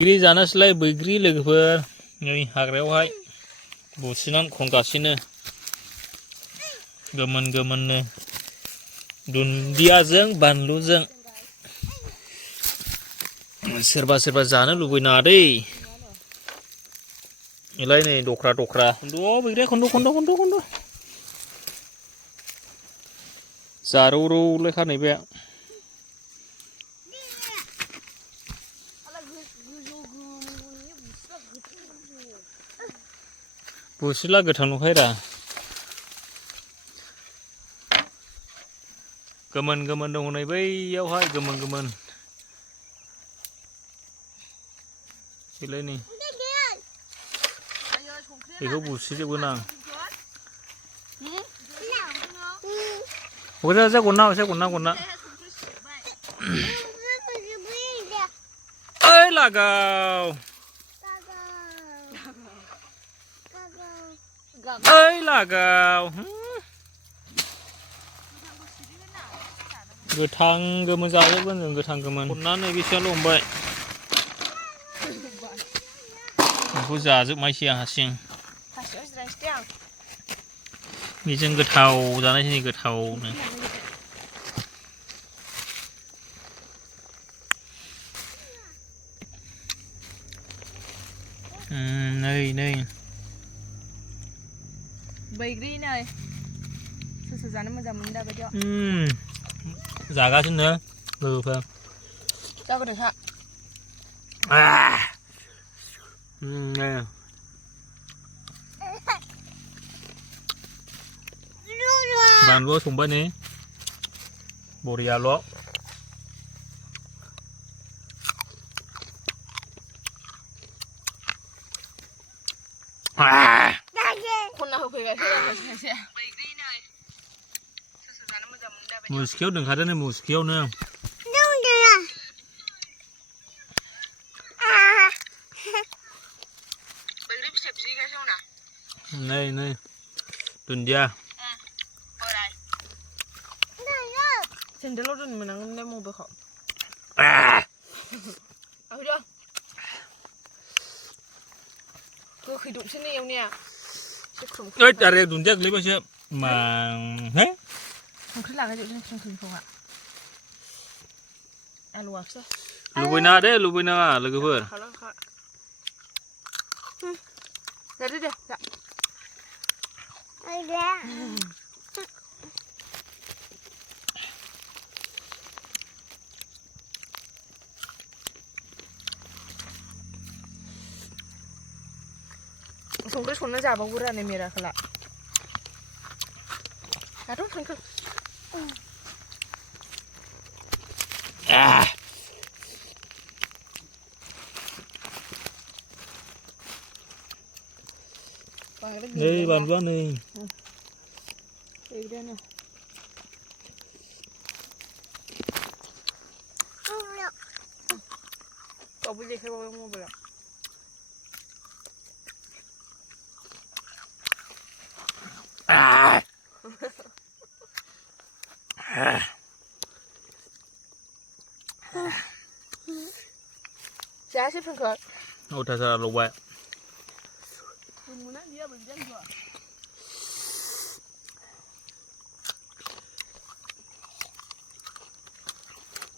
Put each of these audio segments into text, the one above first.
बैग्रि जानोसैलाय बैग्रि लोगोफोर नै हाग्रायावहाय बुसिनानै खनगासिनो गोमोन गोमोननो दुन्दियाजों बानलुजों सोरबा सोरबा जानो लुबैनाङा दै इलाय नै दख्रा दख्रा खन्द' बैग्रिया खन्द' जारौरौलायखा नैबे बुसिला गोथां नुखायोरा गोमोन गोमोन दङ नै बैयावहाय गोमोन गोमोन बेलाय नै बेखौ बुसिजोबगोन आं जा गना ओइ लागाव ओइ लागाव गोथां गोमोन जाजोबगोन जों गोथां गोमोन खननानै बेसेबांल' हमबाय बेखौ जाजोबनायसै आं हारसिं बेजों गोथाव जानायसै गोथावनो नै बैग्रि नै सोर जानो मोजां मोनो दा बायदियाव जागासिनो लोगोफोर जागोनहा बानलुआ संबाय नै बरियाल' खनना होफैगासिनो मुसखियाव दोनखादो नै मुसखियावनो नै दुन्दिया सेन्देलाव दोननो मोनांगोन मबाइलखौ गोखै दंसो नै एवनाया आरे दुन्दिया गोलैबायसो मा हे संख्रि लागायजोबदों संख्रिखौ आलुआसो लुबैनाङा दे लुबैनाङा लोगोफोर जादो दे जा संख्रि संना जाबावगोरा नै मेराखोला दाथ' संख्रि नै बानलुआ नै बैग्रियानो गावबो देखायबावबाय मबाइलाव जायासै फंखर अथासार ल'बाय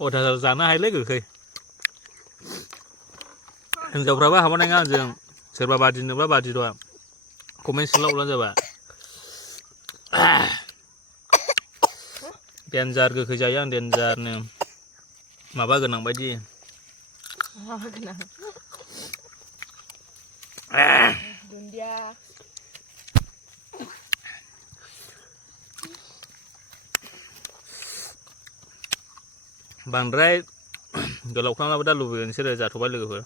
अथासार जानो हायोलै गोखै हिनजावफ्राबो हाबा नङा आंजों सोरबा बादिनोब्ला बादिद'आ कमेन्ट सोलावब्लानो जाबाय डेन्जार गोखै जायो आं डेन्जारनो माबा गोनां बायदि दुन्दिया बांद्राय गोलाव खालामाबो दा लुबैगोन बिसोरो जाथ'बाय लोगोफोर